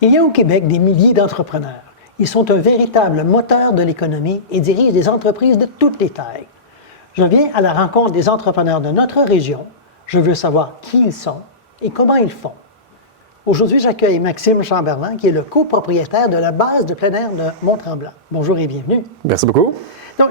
Il y a au Québec des milliers d'entrepreneurs. Ils sont un véritable moteur de l'économie et dirigent des entreprises de toutes les tailles. Je viens à la rencontre des entrepreneurs de notre région. Je veux savoir qui ils sont et comment ils font. Aujourd'hui, j'accueille Maxime Chamberlain, qui est le copropriétaire de la base de plein air de Mont-Tremblant. Bonjour et bienvenue. Merci beaucoup. Donc,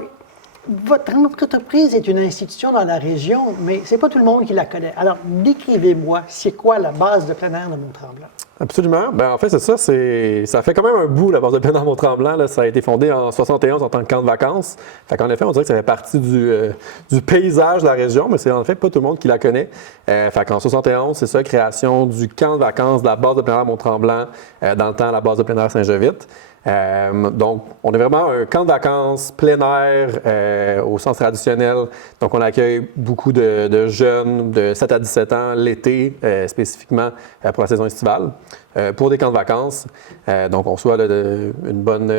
votre entreprise est une institution dans la région, mais ce n'est pas tout le monde qui la connaît. Alors, décrivez-moi, c'est quoi la base de plein air de Mont-Tremblant? Absolument. Ben, en fait, c'est ça. Ça fait quand même un bout, la base de plein air Mont-Tremblant. Là. Ça a été fondé en 71 en tant que camp de vacances. Fait qu'en effet, on dirait que ça fait partie du paysage de la région, mais c'est en fait pas tout le monde qui la connaît. Fait qu'en 71, c'est ça, création du camp de vacances de la base de plein air Mont-Tremblant, dans le temps, la base de plein air Saint-Jovite. Donc, on est vraiment un camp de vacances plein air au sens traditionnel. Donc, on accueille beaucoup de jeunes de 7 à 17 ans l'été, spécifiquement pour la saison estivale, pour des camps de vacances. Donc, on reçoit une bonne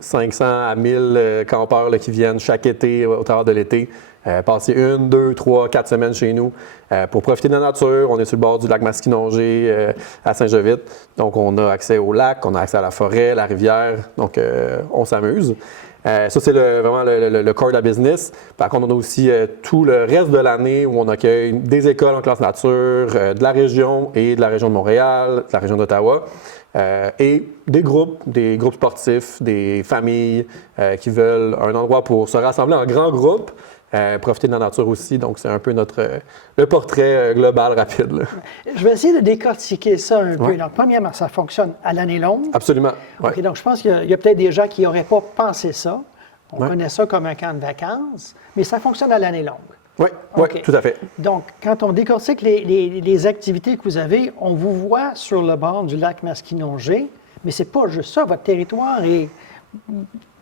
500 à 1000 campeurs qui viennent chaque été au travers de l'été. Passer 1, 2, 3, 4 semaines chez nous pour profiter de la nature. On est sur le bord du lac Masquinongé à Saint-Jovite. Donc, on a accès au lac, on a accès à la forêt, la rivière. Donc, on s'amuse. Ça, c'est vraiment le core de la business. Par contre, on a aussi tout le reste de l'année où on accueille des écoles en classe nature de la région et de la région de Montréal, de la région d'Ottawa. Et des groupes sportifs, des familles qui veulent un endroit pour se rassembler en grands groupes. Profiter de la nature aussi. Donc, c'est un peu le portrait global rapide. Là. Je vais essayer de décortiquer ça un peu. Donc, premièrement, ça fonctionne à l'année longue. Absolument. Ouais. OK, donc je pense qu'il y a peut-être des gens qui n'auraient pas pensé ça. On connaît ça comme un camp de vacances, mais ça fonctionne à l'année longue. Oui, Okay. tout à fait. Donc, quand on décortique les activités que vous avez, on vous voit sur le bord du lac Masquinongé, mais c'est pas juste ça. Votre territoire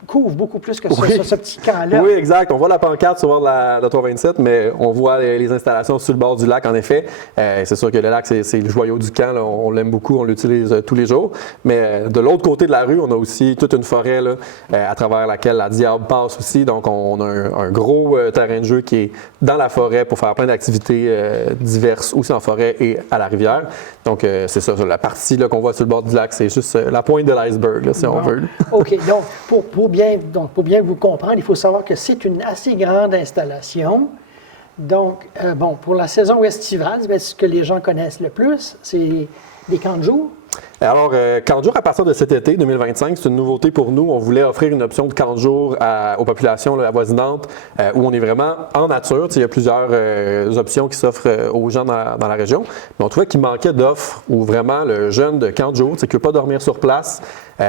couvre beaucoup plus que ça, ce petit camp-là. Oui, exact. On voit la pancarte sur le bord de la 327, mais on voit les installations sur le bord du lac, en effet. C'est sûr que le lac, c'est le joyau du camp. Là. On l'aime beaucoup, on l'utilise tous les jours. Mais de l'autre côté de la rue, on a aussi toute une forêt là, à travers laquelle la Diable passe aussi. Donc, on a un gros terrain de jeu qui est dans la forêt pour faire plein d'activités diverses, aussi en forêt et à la rivière. Donc, c'est ça, la partie là, qu'on voit sur le bord du lac, c'est juste la pointe de l'iceberg, là, si on veut. OK. Donc, pour bien vous comprendre, il faut savoir que c'est une assez grande installation. Donc, pour la saison estivale, ce que les gens connaissent le plus, c'est les camps de jour. Alors, camp de jour à partir de cet été 2025, c'est une nouveauté pour nous. On voulait offrir une option de camp de jour aux populations avoisinantes où on est vraiment en nature. Il y a plusieurs options qui s'offrent aux gens dans la région. Mais on trouvait qu'il manquait d'offres où vraiment le jeune de camp de jour, qui ne veut pas dormir sur place,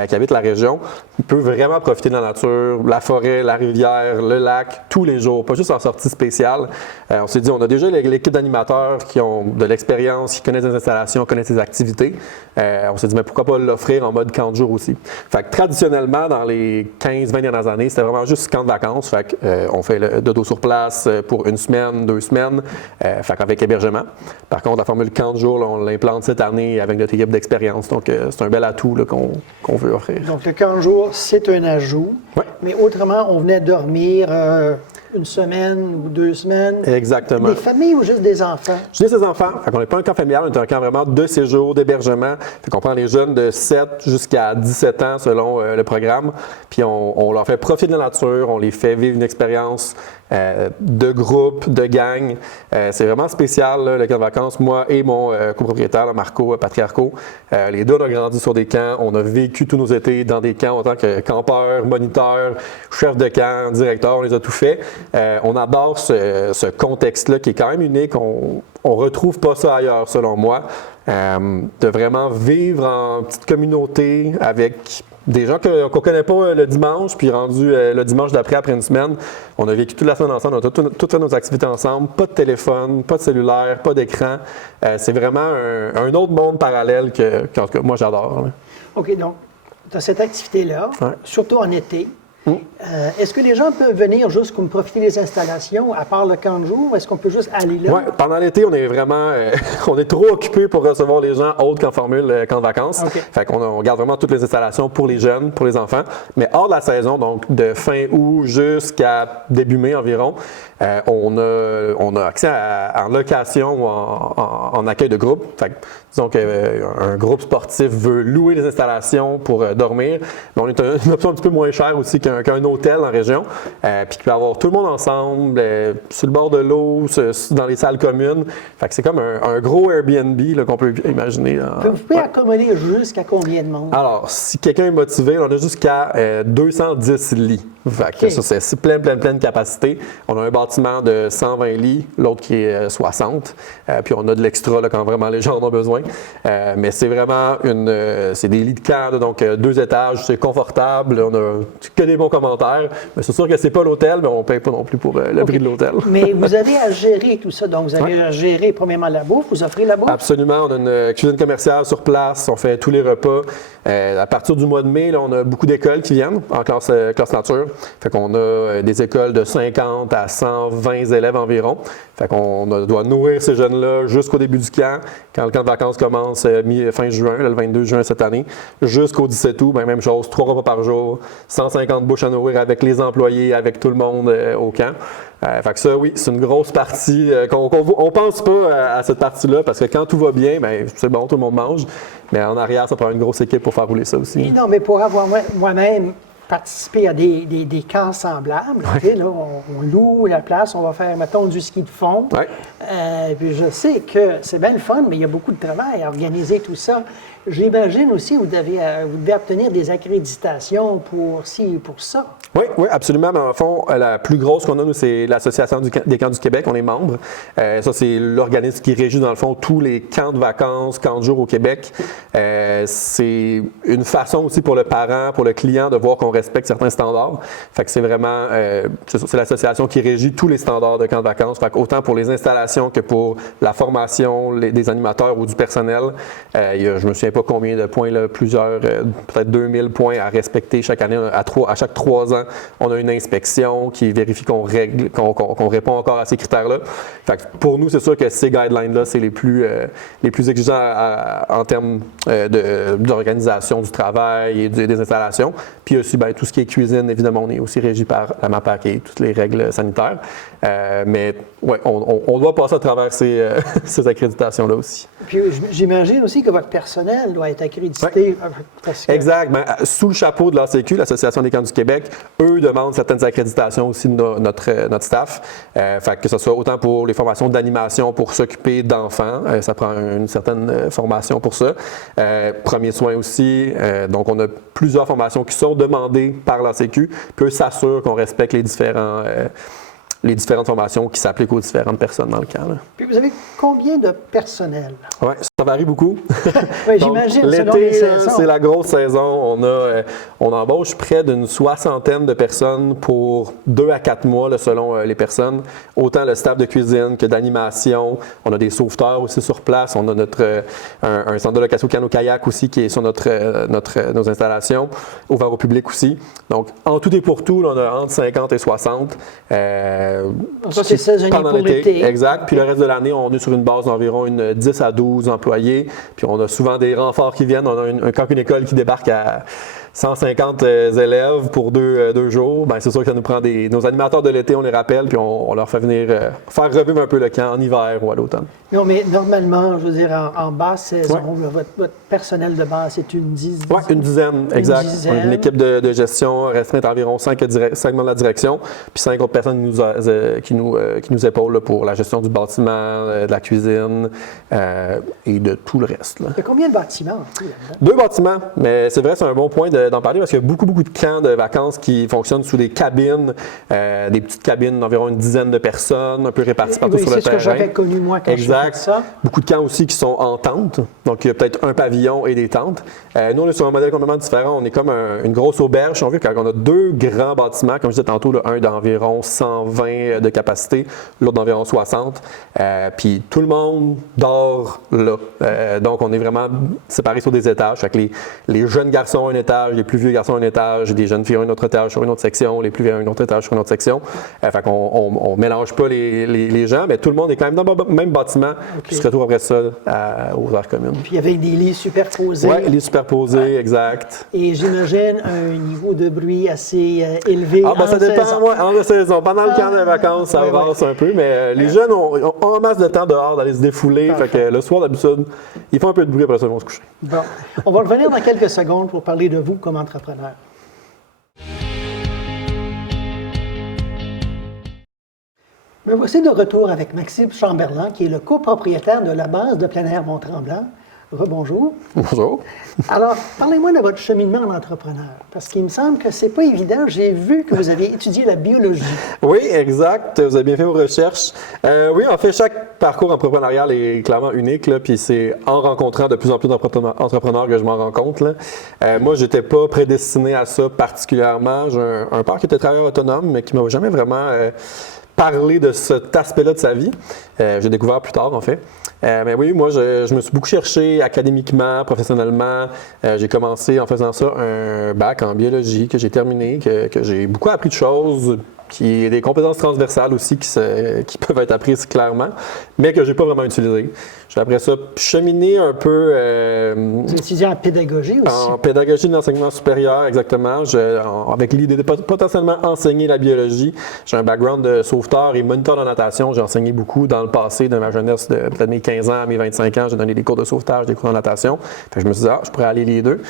qui habite la région, il peut vraiment profiter de la nature, la forêt, la rivière, le lac, tous les jours, pas juste en sortie spéciale. On s'est dit, on a déjà l'équipe d'animateurs qui ont de l'expérience, qui connaissent les installations, connaissent les activités. On s'est dit, mais pourquoi pas l'offrir en mode camp de jour aussi? Fait que traditionnellement, dans les 15-20 dernières années, c'était vraiment juste camp de vacances. Fait que, on fait le dodo sur place pour 1 semaine, 2 semaines, fait qu'avec hébergement. Par contre, la formule camp de jour, là, on l'implante cette année avec notre équipe d'expérience. Donc, c'est un bel atout là, qu'on veut offrir. Donc, le camp de jour, c'est un ajout. Ouais. Mais autrement, on venait dormir 1 semaine ou 2 semaines. Exactement. Des familles ou juste des enfants? Juste des enfants. Fait qu'on n'est pas un camp familial, on est un camp vraiment de séjour, d'hébergement. Fait qu'on prend les jeunes de 7 jusqu'à 17 ans selon le programme. Puis on leur fait profiter de la nature, on les fait vivre une expérience de groupe, de gang. C'est vraiment spécial, là, le camp de vacances. Moi et mon copropriétaire, Marco Patriarco, les deux, on a grandi sur des camps. On a vécu tous nos étés dans des camps en tant que campeurs, moniteurs, chefs de camp, directeurs. On les a tout fait. On adore ce contexte-là qui est quand même unique. On retrouve pas ça ailleurs, selon moi. De vraiment vivre en petite communauté avec des gens qu'on ne connaît pas le dimanche, puis rendu le dimanche d'après, après 1 semaine, on a vécu toute la semaine ensemble, on a tout fait nos activités ensemble, pas de téléphone, pas de cellulaire, pas d'écran. C'est vraiment un autre monde parallèle que moi, j'adore. Là. OK, donc, tu as cette activité-là, surtout en été. Est-ce que les gens peuvent venir juste comme profiter des installations, à part le camp de jour, ou est-ce qu'on peut juste aller là? Ouais, pendant l'été, on est vraiment on est trop occupé pour recevoir les gens autres qu'en formule camp de vacances. OK. Fait qu'on on garde vraiment toutes les installations pour les jeunes, pour les enfants. Mais hors de la saison, donc de fin août jusqu'à début mai environ, on a accès en location ou en accueil de groupe. Fait que, disons qu'un groupe sportif veut louer les installations pour dormir. Mais on est une option un petit peu moins chère aussi qu'un hôtel en région. Puis qui peut avoir tout le monde ensemble, sur le bord de l'eau, dans les salles communes. Fait que c'est comme un gros Airbnb là, qu'on peut imaginer. Vous pouvez accommoder jusqu'à combien de monde? Alors, si quelqu'un est motivé, on a jusqu'à 210 lits. Fait que ça, c'est pleine capacité. On a un bâtiment de 120 lits, l'autre qui est 60. Puis on a de l'extra là, quand vraiment les gens en ont besoin. Mais c'est vraiment c'est des lits de camp, là, donc 2 étages, c'est confortable. On a que des bons commentaires. Mais c'est sûr que c'est pas l'hôtel, mais on ne paye pas non plus pour le prix de l'hôtel. Mais vous avez à gérer tout ça. Donc, vous avez à gérer premièrement la bouffe, vous offrez la bouffe? Absolument. On a une cuisine commerciale sur place. On fait tous les repas. À partir du mois de mai, là, on a beaucoup d'écoles qui viennent en classe nature. Fait qu'on a des écoles de 50 à 120 élèves environ. Fait qu'on doit nourrir ces jeunes-là jusqu'au début du camp. Quand le camp de vacances commence fin juin, là, le 22 juin cette année, jusqu'au 17 août, même chose, 3 repas par jour, 150 bouches à nourrir avec les employés, avec tout le monde au camp. Fait que ça, oui, c'est une grosse partie. On pense pas à cette partie-là parce que quand tout va bien, ben, c'est bon, tout le monde mange. Mais en arrière, ça prend une grosse équipe pour faire rouler ça aussi. Oui, non, mais pour avoir moi-même participer à des camps semblables, là, on loue la place, on va faire, mettons, du ski de fond. Ouais. Puis je sais que c'est bien le fun, mais il y a beaucoup de travail à organiser tout ça. J'imagine aussi que vous devez obtenir des accréditations pour ci et pour ça. Oui, absolument. Mais en fond, la plus grosse qu'on a, nous, c'est l'Association des camps du Québec. On est membre. Ça, c'est l'organisme qui régit, dans le fond, tous les camps de vacances, camps de jour au Québec. C'est une façon aussi pour le parent, pour le client, de voir qu'on respecte certains standards. Fait que c'est vraiment, c'est l'association qui régit tous les standards de camps de vacances. Fait que autant pour les installations que pour la formation des animateurs ou du personnel. Je me souviens pas combien de points, là, plusieurs, peut-être 2000 points à respecter chaque année. À chaque 3 ans, on a une inspection qui vérifie qu'on répond encore à ces critères-là. Fait que pour nous, c'est sûr que ces guidelines-là, c'est les plus exigeants en termes d'organisation du travail et des installations. Puis aussi, bien, tout ce qui est cuisine, évidemment, on est aussi régi par la MAPAC et toutes les règles sanitaires. Mais ouais, on doit passer à travers ces accréditations-là aussi. Puis j'imagine aussi que votre personnel doit être accrédité. Ouais. Parce que... Exact. Ben, sous le chapeau de l'ACQ, l'Association des camps du Québec, eux demandent certaines accréditations aussi de notre staff. Fait que ce soit autant pour les formations d'animation pour s'occuper d'enfants, ça prend une certaine formation pour ça. Premiers soins aussi. Donc, on a plusieurs formations qui sont demandées par l'ACQ, puis eux s'assurent qu'on respecte les différentes formations qui s'appliquent aux différentes personnes dans le camp. Là. Puis vous avez combien de personnel? Oui, ça varie beaucoup. Oui, j'imagine. L'été, c'est la grosse saison. On embauche près d'une 60aine de personnes pour 2 à 4 mois, là, selon les personnes. Autant le staff de cuisine que d'animation. On a des sauveteurs aussi sur place. On a un centre de location canot-kayak aussi qui est sur nos installations, ouvert au public aussi. Donc, en tout et pour tout, là, on a entre 50 et 60. Donc ça, c'est saisonnier pour l'été. Exact. Puis le reste de l'année, on est sur une base d'environ 10 à 12 employés. Puis on a souvent des renforts qui viennent. On a quand une école qui débarque à 150 élèves pour 2 jours, bien, c'est sûr que ça nous prend nos animateurs de l'été, on les rappelle, puis on leur fait venir faire revivre un peu le camp en hiver ou à l'automne. Non, mais normalement, je veux dire, en basse saison, votre personnel de base, c'est une dizaine? Oui, une dizaine, exact. On a une équipe de gestion restreinte environ 5 membres de la direction, puis 5 autres personnes qui nous épaulent là, pour la gestion du bâtiment, de la cuisine et de tout le reste. Là. Il y a combien de bâtiments? 2 bâtiments, mais c'est vrai, c'est un bon point d'en parler parce qu'il y a beaucoup de camps de vacances qui fonctionnent sous des cabines, des petites cabines d'environ une dizaine de personnes, un peu réparties partout sur le terrain. C'est ce que j'avais connu moi quand je faisais ça. Beaucoup de camps aussi qui sont en tente, donc il y a peut-être un pavillon et des tentes. Nous, on est sur un modèle complètement différent. On est comme une grosse auberge, on veut, car on a 2 grands bâtiments, comme je disais tantôt, là, un d'environ 120 de capacité, l'autre d'environ 60. Puis tout le monde dort là. Donc on est vraiment séparés sur des étages. Fait que les jeunes garçons ont un étage, étage, les plus vieux garçons un étage, des jeunes filles un autre étage sur une autre section, les plus vieux un autre étage sur une autre section. Fait qu'on mélange pas les gens, mais tout le monde est quand même dans le même bâtiment, puis se retrouve après ça aux aires communes. Puis avec des lits superposés. Oui, lits superposés, exact. Et j'imagine un niveau de bruit assez élevé. Ça dépend, en la saison. Pendant le camp de vacances, ça brasse un peu, mais les jeunes ont en masse de temps dehors d'aller se défouler. Fait que le soir, d'habitude, ils font un peu de bruit, après ça, ils vont se coucher. Bon, on va revenir dans quelques secondes pour parler de vous comme entrepreneur. Me voici de retour avec Maxime Chamberlain, qui est le copropriétaire de la base de plein air Mont-Tremblant. Rebonjour. Bonjour. Alors, parlez-moi de votre cheminement en entrepreneur, parce qu'il me semble que c'est pas évident. J'ai vu que vous avez étudié la biologie. Oui, exact. Vous avez bien fait vos recherches. Oui, en fait, chaque parcours entrepreneurial est clairement unique, là, puis c'est en rencontrant de plus en plus d'entrepreneurs que je m'en rends compte. Là. Moi, j'étais pas prédestiné à ça particulièrement. J'ai un père qui était travailleur autonome, mais qui m'a jamais vraiment parlé de cet aspect-là de sa vie. J'ai découvert plus tard, en fait. Mais oui, moi, je me suis beaucoup cherché académiquement, professionnellement. J'ai commencé en faisant ça un bac en biologie que j'ai terminé, que j'ai beaucoup appris de choses, qui est des compétences transversales aussi qui peuvent être apprises clairement, mais que j'ai pas vraiment utilisées. J'ai après ça cheminé un peu. Vous étudiez en pédagogie aussi? En pédagogie de l'enseignement supérieur, exactement. Avec l'idée de potentiellement enseigner la biologie. J'ai un background de sauveteur et moniteur de natation. J'ai enseigné beaucoup dans le passé, de ma jeunesse, de peut-être mes 15 ans à mes 25 ans. J'ai donné des cours de sauvetage, des cours de natation. Fait que je me suis dit, je pourrais aller les deux.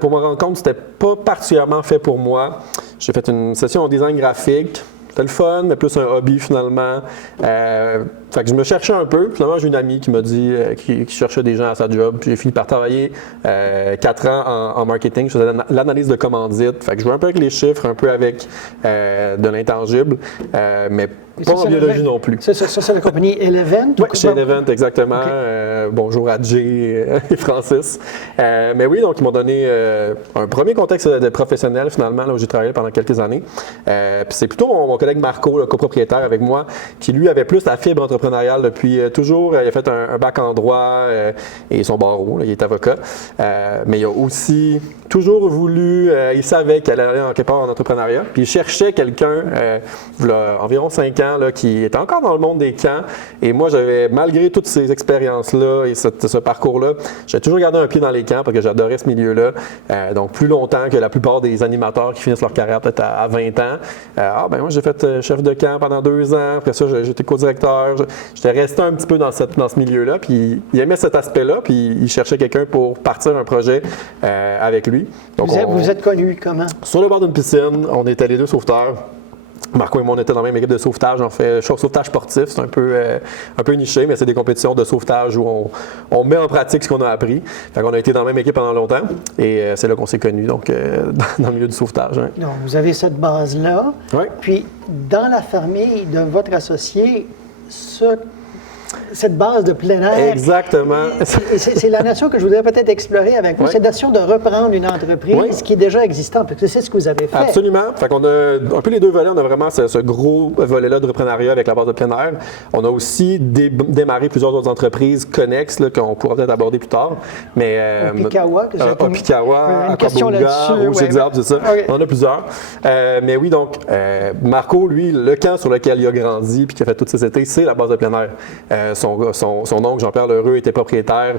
Pour me rendre compte, c'était pas particulièrement fait pour moi. J'ai fait une session en design graphique. C'était le fun, mais plus un hobby finalement. Fait que je me cherchais un peu. Finalement, j'ai une amie qui m'a dit qui cherchait des gens à sa job. Puis j'ai fini par travailler 4 ans en marketing. Je faisais l'analyse de commandite. Fait que je jouais un peu avec les chiffres, un peu avec de l'intangible, mais pas en biologie non plus. Ça, c'est la compagnie Elevent? Oui, chez Elevent, exactement. Okay. Bonjour à Jay et Francis. Mais oui, donc ils m'ont donné un premier contexte de professionnel finalement, là où j'ai travaillé pendant quelques années. Puis c'est plutôt mon collègue Marco, le copropriétaire avec moi, qui lui avait plus la fibre entrepreneuriale depuis toujours. Il a fait un bac en droit et son barreau, là, il est avocat. Mais il a aussi toujours voulu, il savait qu'elle allait en quelque part en entrepreneuriat. Puis il cherchait quelqu'un, il y a environ 5 ans, là, qui était encore dans le monde des camps. Et moi, j'avais, malgré toutes ces expériences-là et ce parcours-là, j'ai toujours gardé un pied dans les camps parce que j'adorais ce milieu-là. Donc, plus longtemps que la plupart des animateurs qui finissent leur carrière peut-être à 20 ans. Moi, j'ai fait chef de camp pendant 2 ans. Après ça, j'étais co-directeur. J'étais resté un petit peu dans ce milieu-là. Puis, il aimait cet aspect-là. Puis, il cherchait quelqu'un pour partir un projet avec lui. Donc, vous êtes connus comment? Sur le bord d'une piscine, on était les deux sauveteurs. Marco et moi, on était dans la même équipe de sauvetage. On fait sauvetage sportif, c'est un peu niché, mais c'est des compétitions de sauvetage où on met en pratique ce qu'on a appris. Fait qu'on a été dans la même équipe pendant longtemps et c'est là qu'on s'est connus, donc dans le milieu du sauvetage. Hein. Donc, vous avez cette base-là. Oui. Puis, dans la famille de votre associé, cette base de plein air. Exactement. C'est la notion que je voudrais peut-être explorer avec vous, cette notion de reprendre une entreprise qui est déjà existante, parce que c'est ce que vous avez fait. Absolument. Fait qu'on a un peu les deux volets. On a vraiment ce gros volet-là de reprenariat avec la base de plein air. On a aussi démarré plusieurs autres entreprises connexes là, qu'on pourra peut-être aborder plus tard. Mais, Pikawa, à Kaboga, Rouge Exemple, c'est ça. Okay. On en a plusieurs. Mais oui, donc, Marco, lui, le camp sur lequel il a grandi puis qui a fait toutes ses étés, c'est la base de plein air. Son oncle, Jean-Pierre Lheureux, était propriétaire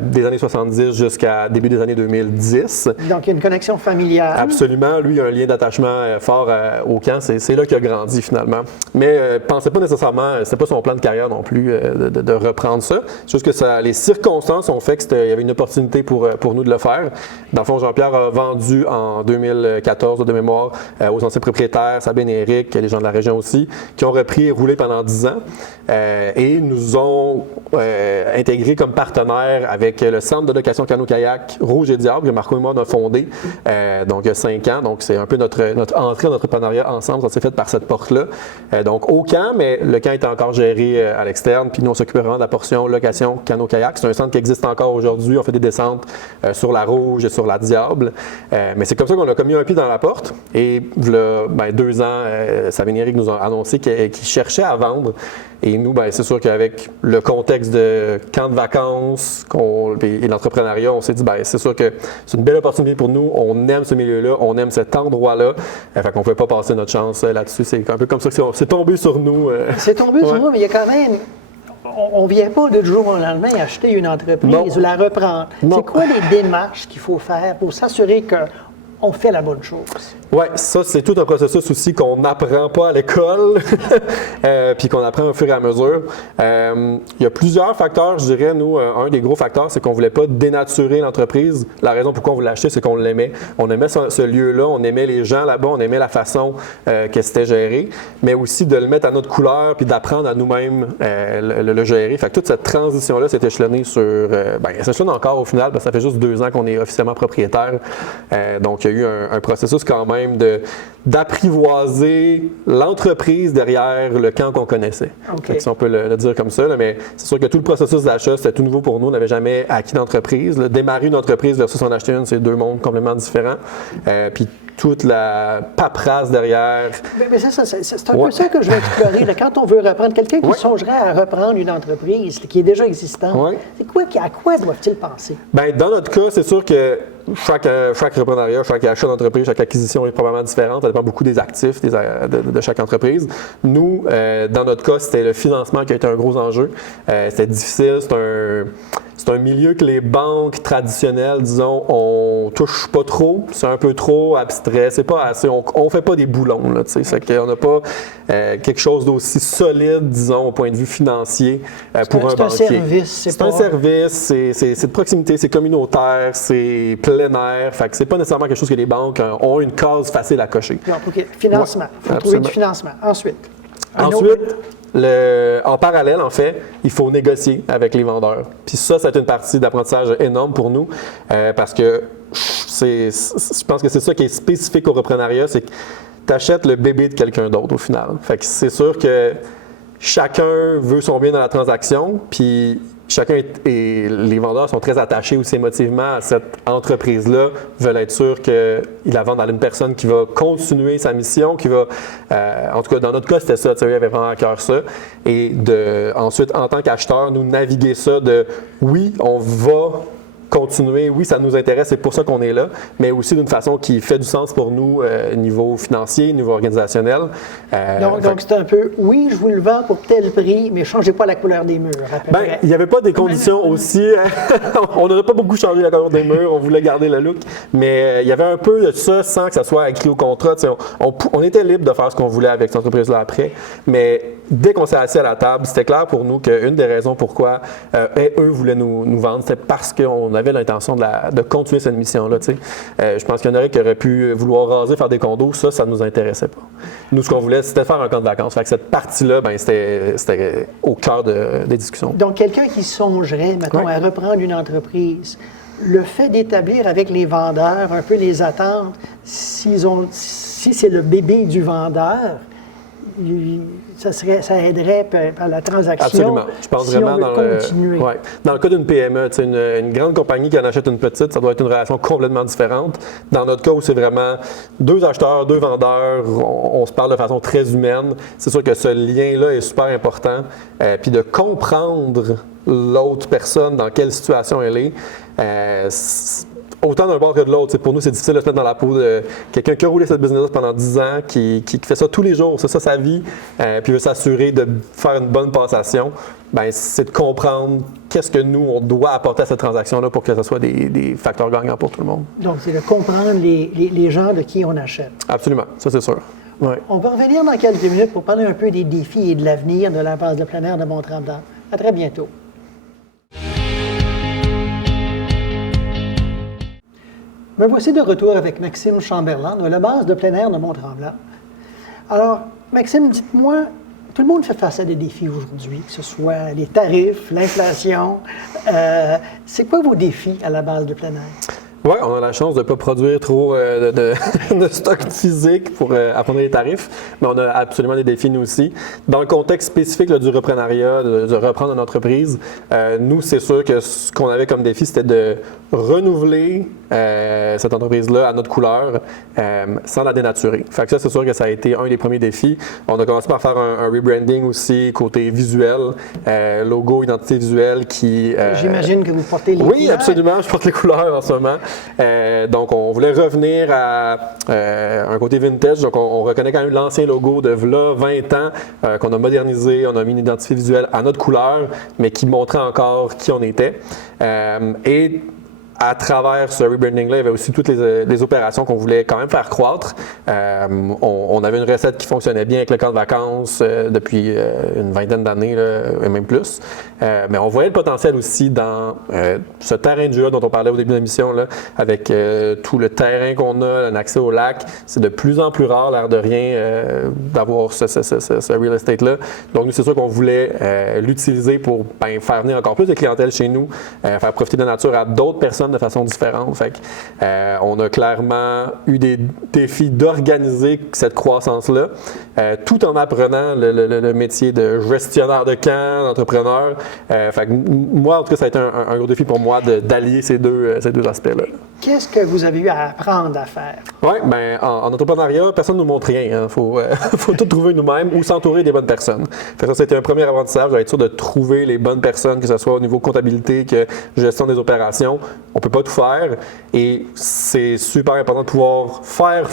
des années 70 jusqu'à début des années 2010. Donc, il y a une connexion familiale. Absolument. Lui, il a un lien d'attachement fort au camp. C'est là qu'il a grandi, finalement. Mais pensait pas nécessairement, c'était pas son plan de carrière non plus de reprendre ça. C'est juste que les circonstances ont fait qu'il y avait une opportunité pour nous de le faire. Dans le fond, Jean-Pierre a vendu en 2014, de mémoire, aux anciens propriétaires, Sabine et Eric, les gens de la région aussi, qui ont repris et roulé pendant 10 ans. Et nous ont intégré comme partenaire avec le centre de location canot-kayak Rouge et Diable que Marco et moi on a fondé donc il y a 5 ans. Donc c'est un peu notre entrée en entrepreneuriat ensemble. Ça s'est fait par cette porte-là. Donc au camp, mais le camp était encore géré à l'externe. Puis nous on s'occupait vraiment de la portion location canot-kayak. C'est un centre qui existe encore aujourd'hui. On fait des descentes sur la Rouge et sur la Diable. Mais c'est comme ça qu'on a mis un pied dans la porte. Et là, 2 ans, Sabine et Eric nous ont annoncé qu'ils cherchaient à vendre. Et nous, c'est sûr que avec le contexte de camp de vacances et l'entrepreneuriat, on s'est dit, ben, c'est sûr que c'est une belle opportunité pour nous. On aime ce milieu-là, on aime cet endroit-là. Fait qu'on ne pouvait pas passer notre chance là-dessus. C'est un peu comme ça que c'est tombé sur nous. C'est tombé sur nous, mais il y a quand même. On ne vient pas du jour au lendemain acheter une entreprise ou la reprendre. C'est quoi les démarches qu'il faut faire pour s'assurer qu'on fait la bonne chose? Oui, ça, c'est tout un processus aussi qu'on n'apprend pas à l'école, puis qu'on apprend au fur et à mesure. Il y a plusieurs facteurs, je dirais, nous, un des gros facteurs, c'est qu'on ne voulait pas dénaturer l'entreprise. La raison pourquoi on voulait l'acheter, c'est qu'on l'aimait. On aimait ce lieu-là, on aimait les gens là-bas, on aimait la façon que c'était géré, mais aussi de le mettre à notre couleur, puis d'apprendre à nous-mêmes le gérer. Fait que toute cette transition-là s'est échelonnée sur... elle s'échelonne encore au final, parce que ça fait juste 2 ans qu'on est officiellement propriétaire. Donc, il y a eu un processus quand même d'apprivoiser l'entreprise derrière le camp qu'on connaissait. Okay. Si on peut le dire comme ça, là, mais c'est sûr que tout le processus d'achat, c'était tout nouveau pour nous. On n'avait jamais acquis d'entreprise. Démarrer une entreprise versus en acheter une, c'est 2 mondes complètement différents. Puis toute la paperasse derrière. Mais c'est un peu ça que je vais explorer. Là. Quand on veut reprendre, quelqu'un qui songerait à reprendre une entreprise qui est déjà existante, à quoi doivent-ils penser? Bien, dans notre cas, c'est sûr que chaque reprenariat, chaque achat d'entreprise, chaque acquisition est probablement différente. Ça dépend beaucoup des actifs de chaque entreprise. Nous, dans notre cas, c'était le financement qui a été un gros enjeu. C'était difficile. C'est un milieu que les banques traditionnelles, disons, on touche pas trop. C'est un peu trop abstrait. C'est pas assez. On fait pas des boulons, là, tu sais. C'est qu'on n'a pas quelque chose d'aussi solide, disons, au point de vue financier pour un banquier. C'est un service. C'est de proximité, c'est communautaire, c'est plein air. Fait que c'est pas nécessairement quelque chose que les banques ont une case facile à cocher. OK. Financement. Il faut trouver du financement. Ensuite, en parallèle, en fait, il faut négocier avec les vendeurs. Puis ça, c'est une partie d'apprentissage énorme pour nous parce que je pense que c'est ça qui est spécifique au reprenariat, c'est que tu achètes le bébé de quelqu'un d'autre au final. Fait que c'est sûr que chacun veut son bien dans la transaction, puis et les vendeurs sont très attachés aussi émotivement à cette entreprise-là, veulent être sûrs qu'ils la vendent à une personne qui va continuer sa mission, qui va, en tout cas dans notre cas c'était ça, eux avaient vraiment à cœur ça, et ensuite en tant qu'acheteur, nous naviguer ça de oui, on va continuer, oui, ça nous intéresse, c'est pour ça qu'on est là, mais aussi d'une façon qui fait du sens pour nous, niveau financier, niveau organisationnel. Donc c'est un peu, oui, je vous le vends pour tel prix, mais ne changez pas la couleur des murs. Il n'y avait pas des conditions aussi, on n'aurait pas beaucoup changé la couleur des murs, on voulait garder le look, mais il y avait un peu de ça sans que ça soit écrit au contrat. On était libre de faire ce qu'on voulait avec cette entreprise-là après, mais dès qu'on s'est assis à la table, c'était clair pour nous qu'une des raisons pourquoi eux voulaient nous vendre, c'était parce qu'on avait l'intention de continuer cette mission-là. Je pense qu'il y en aurait qui auraient pu vouloir raser, faire des condos. Ça ne nous intéressait pas. Nous, ce qu'on voulait, c'était faire un camp de vacances. Fait que cette partie-là, c'était au cœur des discussions. Donc, quelqu'un qui songerait, mettons, à reprendre une entreprise, le fait d'établir avec les vendeurs un peu les attentes, si c'est le bébé du vendeur, ça aiderait à la transaction. Absolument. Je pense si vraiment continuer. Dans le cas d'une PME, une grande compagnie qui en achète une petite, ça doit être une relation complètement différente. Dans notre cas où c'est vraiment 2 acheteurs, 2 vendeurs, on se parle de façon très humaine. C'est sûr que ce lien-là est super important. Puis de comprendre l'autre personne, dans quelle situation elle est, autant d'un bord que de l'autre. Pour nous, c'est difficile de se mettre dans la peau de quelqu'un qui a roulé cette business pendant 10 ans, qui fait ça tous les jours, c'est ça sa vie, puis veut s'assurer de faire une bonne passation. C'est de comprendre qu'est-ce que nous, on doit apporter à cette transaction-là pour que ce soit des facteurs gagnants pour tout le monde. Donc, c'est de comprendre les gens de qui on achète. Absolument, ça c'est sûr. Ouais. On va revenir dans quelques minutes pour parler un peu des défis et de l'avenir de la base de plein air de Mont-Tremblant. À très bientôt. Me voici de retour avec Maxime Chamberlain de la base de plein air de Mont-Tremblant. Alors, Maxime, dites-moi, tout le monde fait face à des défis aujourd'hui, que ce soit les tarifs, l'inflation. C'est quoi vos défis à la base de plein air? Oui, on a la chance de ne pas produire trop de stock physique pour apprendre les tarifs, mais on a absolument des défis nous aussi. Dans le contexte spécifique du reprenariat, de reprendre une entreprise, nous, c'est sûr que ce qu'on avait comme défi, c'était de renouveler cette entreprise-là à notre couleur sans la dénaturer. Fait que ça, c'est sûr que ça a été un des premiers défis. On a commencé par faire un rebranding aussi, côté visuel, logo, identité visuelle qui... J'imagine que vous portez les couleurs. Oui, absolument, je porte les couleurs en ce moment. Donc, on voulait revenir à un côté vintage. Donc, on reconnaît quand même l'ancien logo de v'là 20 ans qu'on a modernisé. On a mis une identité visuelle à notre couleur, mais qui montrait encore qui on était. Et à travers ce rebranding-là, il y avait aussi toutes les opérations qu'on voulait quand même faire croître. On avait une recette qui fonctionnait bien avec le camp de vacances depuis une vingtaine d'années, et même plus. Mais on voyait le potentiel aussi dans ce terrain de jeu dont on parlait au début de l'émission, là, avec tout le terrain qu'on a, un accès au lac. C'est de plus en plus rare, l'air de rien, d'avoir ce real estate-là. Donc, nous, c'est sûr qu'on voulait l'utiliser pour faire venir encore plus de clientèle chez nous, faire profiter de la nature à d'autres personnes de façon différente. Fait que, on a clairement eu des défis d'organiser cette croissance-là, tout en apprenant le métier de gestionnaire de camp, d'entrepreneur. Fait que moi, en tout cas, ça a été un gros défi pour moi d'allier ces deux aspects-là. Qu'est-ce que vous avez eu à apprendre à faire? Oui, bien, en entrepreneuriat, personne ne nous montre rien. Il faut tout trouver nous-mêmes ou s'entourer des bonnes personnes. Fait que ça, c'était un premier apprentissage, d'être sûr de trouver les bonnes personnes, que ce soit au niveau comptabilité, que gestion des opérations. On ne peut pas tout faire et c'est super important de pouvoir faire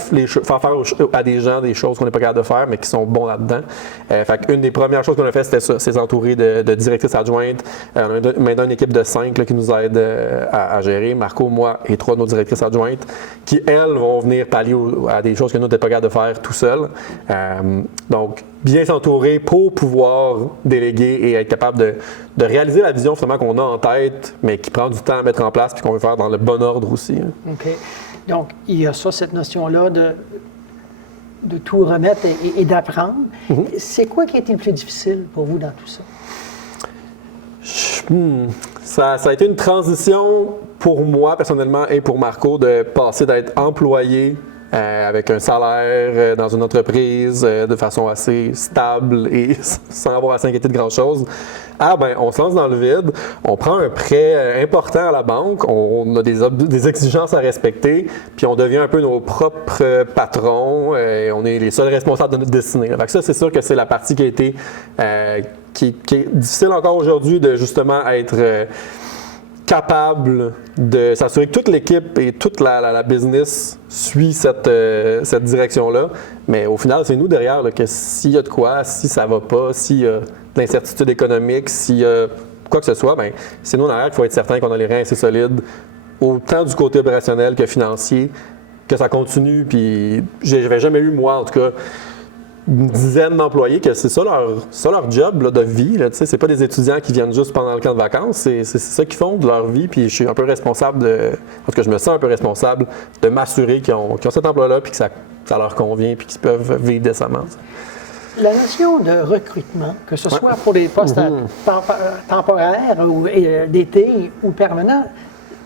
à des gens des choses qu'on n'est pas capable de faire, mais qui sont bons là-dedans. Fait qu'une des premières choses qu'on a fait, c'était ça, c'est s'entourer de directrices adjointes. On a maintenant une équipe de 5 là, qui nous aide à gérer. Marco, moi et 3 de nos directrices adjointes qui, elles, vont venir pallier à des choses que nous n'étions pas capables de faire tout seul. Donc, bien s'entourer pour pouvoir déléguer et être capable de réaliser la vision finalement qu'on a en tête, mais qui prend du temps à mettre en place puis qu'on veut faire dans le bon ordre aussi. OK. Donc, il y a ça, cette notion-là de tout remettre et d'apprendre. Mm-hmm. C'est quoi qui a été le plus difficile pour vous dans tout ça? Ça a été une transition pour moi personnellement et pour Marco de passer d'être employé avec un salaire dans une entreprise de façon assez stable et sans avoir à s'inquiéter de grand-chose. On se lance dans le vide, on prend un prêt important à la banque, on a des exigences à respecter, puis on devient un peu nos propres patrons et on est les seuls responsables de notre destinée. Fait que ça, c'est sûr que c'est la partie qui a été qui est difficile encore aujourd'hui de justement être capable de s'assurer que toute l'équipe et toute la business suit cette direction-là. Mais au final, c'est nous derrière là, que s'il y a de quoi, si ça va pas, s'il y a de l'incertitude économique, s'il y a quoi que ce soit, bien, c'est nous derrière qu'il faut être certain qu'on a les reins assez solides, autant du côté opérationnel que financier, que ça continue. Puis j'avais jamais eu, moi, en tout cas, une dizaine d'employés, que c'est ça leur job là, de vie. C'est pas des étudiants qui viennent juste pendant le camp de vacances, c'est ça qu'ils font de leur vie. Puis je suis un peu responsable en tout cas, je me sens un peu responsable de m'assurer qu'ils ont cet emploi-là puis que ça leur convient puis qu'ils peuvent vivre décemment. La notion de recrutement, que ce soit pour des postes temporaires ou d'été ou permanents,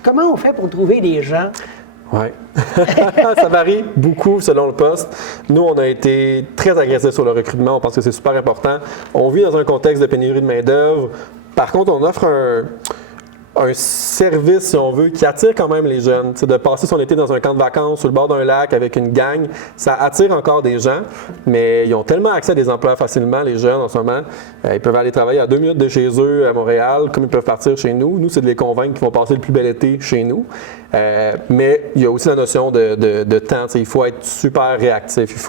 comment on fait pour trouver des gens? Oui. Ça varie beaucoup selon le poste. Nous, on a été très agressifs sur le recrutement. On pense que c'est super important. On vit dans un contexte de pénurie de main-d'œuvre. Par contre, on offre un service, si on veut, qui attire quand même les jeunes. T'sais, de passer son été dans un camp de vacances sur le bord d'un lac avec une gang, ça attire encore des gens, mais ils ont tellement accès à des emplois facilement, les jeunes en ce moment. Ils peuvent aller travailler à 2 minutes de chez eux à Montréal, comme ils peuvent partir chez nous. Nous, c'est de les convaincre qu'ils vont passer le plus bel été chez nous. Mais il y a aussi la notion de temps. Il faut être super réactif.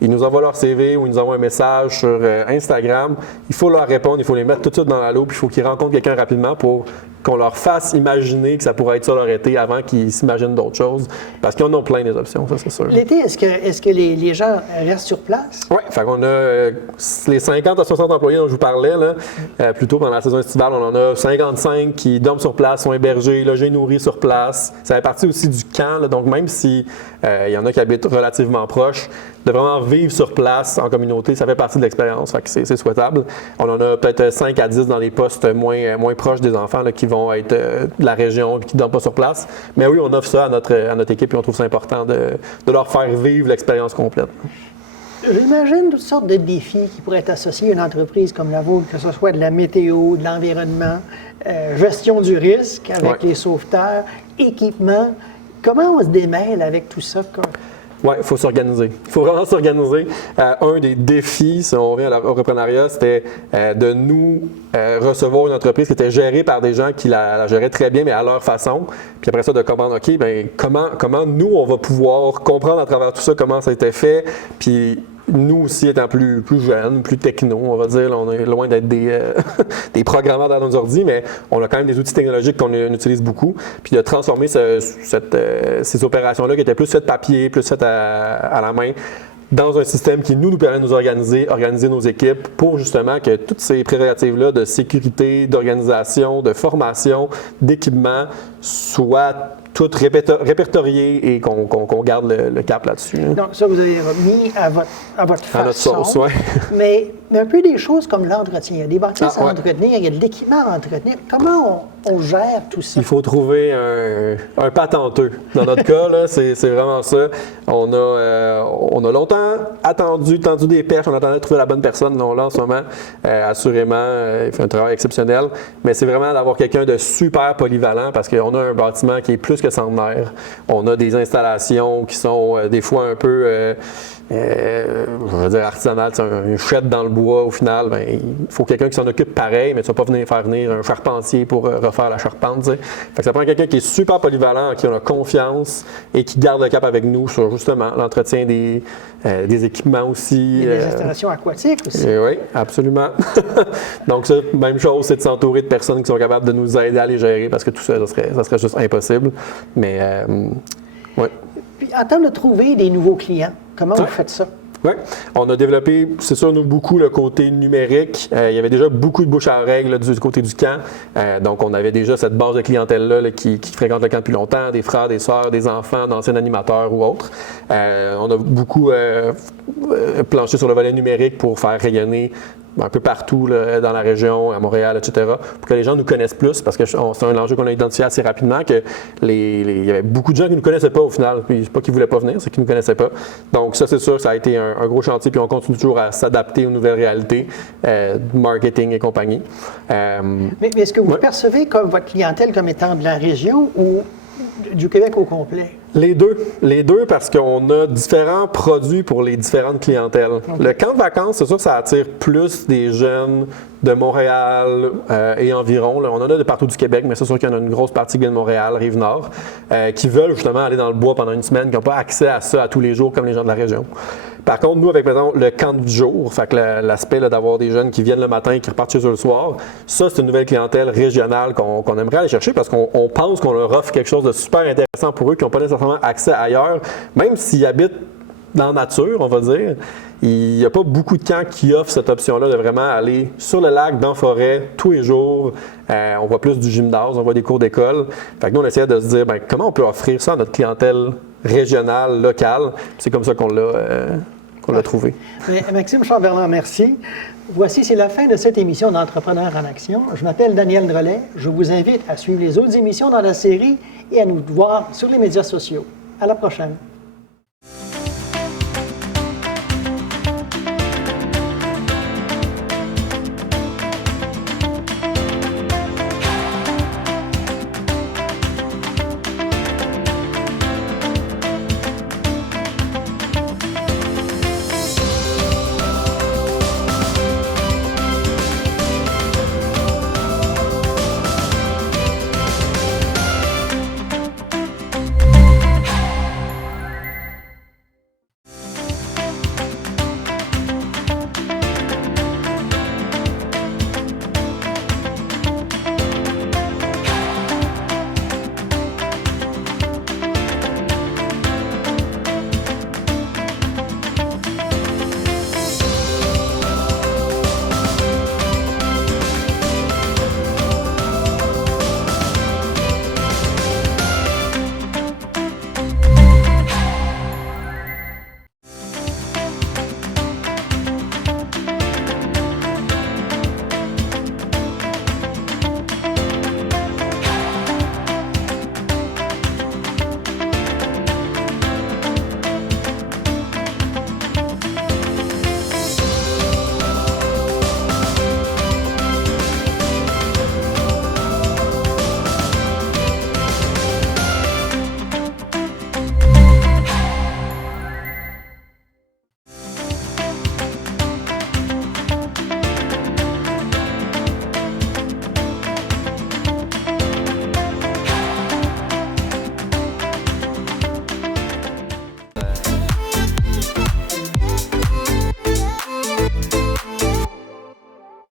Ils nous envoient leur CV ou ils nous envoient un message sur Instagram. Il faut leur répondre, il faut les mettre tout de suite dans la loupe. Il faut qu'ils rencontrent quelqu'un rapidement pour qu'on leur fasse imaginer que ça pourrait être ça leur été avant qu'ils s'imaginent d'autres choses. Parce qu'ils en ont plein des options, ça c'est sûr. L'été, est-ce que les gens restent sur place? Oui, fait qu'on a les 50 à 60 employés dont je vous parlais, là, plutôt pendant la saison estivale, on en a 55 qui dorment sur place, sont hébergés, logés, nourris sur place. Ça fait partie aussi du camp, là, donc même si il y en a qui habitent relativement proches, de vraiment vivre sur place en communauté, ça fait partie de l'expérience, fait que c'est souhaitable. On en a peut-être 5 à 10 dans les postes moins proches des enfants là, qui vont être de la région et qui ne dorment pas sur place. Mais oui, on offre ça à notre équipe et on trouve ça important de leur faire vivre l'expérience complète. J'imagine toutes sortes de défis qui pourraient être associés à une entreprise comme la vôtre, que ce soit de la météo, de l'environnement, gestion du risque avec les sauveteurs, équipement. Comment on se démêle avec tout ça? Oui, il faut s'organiser. Il faut vraiment s'organiser. Un des défis, si on revient au reprenariat, c'était de nous recevoir une entreprise qui était gérée par des gens qui la géraient très bien, mais à leur façon. Puis après ça, de comprendre, OK, bien, comment nous, on va pouvoir comprendre à travers tout ça comment ça a été fait. Puis nous aussi, étant plus jeunes, plus techno, on va dire, là, on est loin d'être des programmeurs dans nos ordi, mais on a quand même des outils technologiques qu'on utilise beaucoup. Puis de transformer ces opérations-là qui étaient plus faites papier, plus faites à la main, dans un système qui nous permet de nous organiser nos équipes pour justement que toutes ces prérogatives-là de sécurité, d'organisation, de formation, d'équipement soient toutes répertoriées et qu'on garde le cap là-dessus. Donc ça, vous avez mis à votre façon. À notre sauce, oui. mais un peu des choses comme l'entretien. Il y a des bâtisses à entretenir, il y a de l'équipement à entretenir. Comment on gère tout ça? Il faut trouver un patenteux. Dans notre cas, là, c'est vraiment ça. On a longtemps tendu des perches, on attendait de trouver la bonne personne. Là, en ce moment, assurément, il fait un travail exceptionnel. Mais c'est vraiment d'avoir quelqu'un de super polyvalent parce qu'on a un bâtiment qui est plus que centenaire. On a des installations qui sont des fois un peu, je vais dire artisanales, une chette dans le bois. Au final, ben, il faut quelqu'un qui s'en occupe pareil, mais tu ne vas pas faire venir un charpentier pour refaire la charpente. Fait que ça prend quelqu'un qui est super polyvalent, en qui on a confiance et qui garde le cap avec nous sur justement l'entretien des équipements aussi. Il y a des installations aquatiques aussi. Oui, absolument. Donc, ça, même chose, c'est de s'entourer de personnes qui sont capables de nous aider à les gérer parce que tout ça, ça serait juste impossible. Mais, oui. Puis, en termes de trouver des nouveaux clients, comment vous faites ça? Oui, on a développé, c'est sûr, nous, beaucoup le côté numérique. Il y avait déjà beaucoup de bouche à oreille là, du côté du camp. Donc, on avait déjà cette base de clientèle-là qui fréquente le camp depuis longtemps, des frères, des sœurs, des enfants, d'anciens animateurs ou autres. On a beaucoup planché sur le volet numérique pour faire rayonner un peu partout là, dans la région, à Montréal, etc., pour que les gens nous connaissent plus, parce que c'est un enjeu qu'on a identifié assez rapidement, que il y avait beaucoup de gens qui ne nous connaissaient pas au final, puis c'est pas qu'ils ne voulaient pas venir, c'est qu'ils ne nous connaissaient pas. Donc ça, c'est sûr, ça a été un gros chantier, puis on continue toujours à s'adapter aux nouvelles réalités, marketing et compagnie. Mais est-ce que vous percevez comme votre clientèle comme étant de la région ou du Québec au complet? Les deux parce qu'on a différents produits pour les différentes clientèles. Okay. Le camp de vacances, c'est sûr que ça attire plus des jeunes de Montréal et environ. Là, on en a de partout du Québec, mais c'est sûr qu'il y en a une grosse partie qui vient de Montréal, Rive-Nord, qui veulent justement aller dans le bois pendant une semaine, qui n'ont pas accès à ça à tous les jours comme les gens de la région. Par contre, nous, avec mettons, le camp du jour, fait que l'aspect d'avoir des jeunes qui viennent le matin et qui repartent chez eux le soir, ça, c'est une nouvelle clientèle régionale qu'on aimerait aller chercher parce qu'on pense qu'on leur offre quelque chose de super intéressant pour eux qui n'ont pas nécessairement accès ailleurs, même s'ils habitent dans la nature, on va dire. Il n'y a pas beaucoup de camps qui offrent cette option-là de vraiment aller sur le lac, dans la forêt, tous les jours. On voit plus du gymnase, on voit des cours d'école. Fait que nous, on essayait de se dire, bien, comment on peut offrir ça à notre clientèle régionale, locale. C'est comme ça qu'on l'a trouvé. Maxime Chambernard, merci. Voici, c'est la fin de cette émission d'Entrepreneurs en Action. Je m'appelle Daniel Drolet. Je vous invite à suivre les autres émissions dans la série et à nous voir sur les médias sociaux. À la prochaine.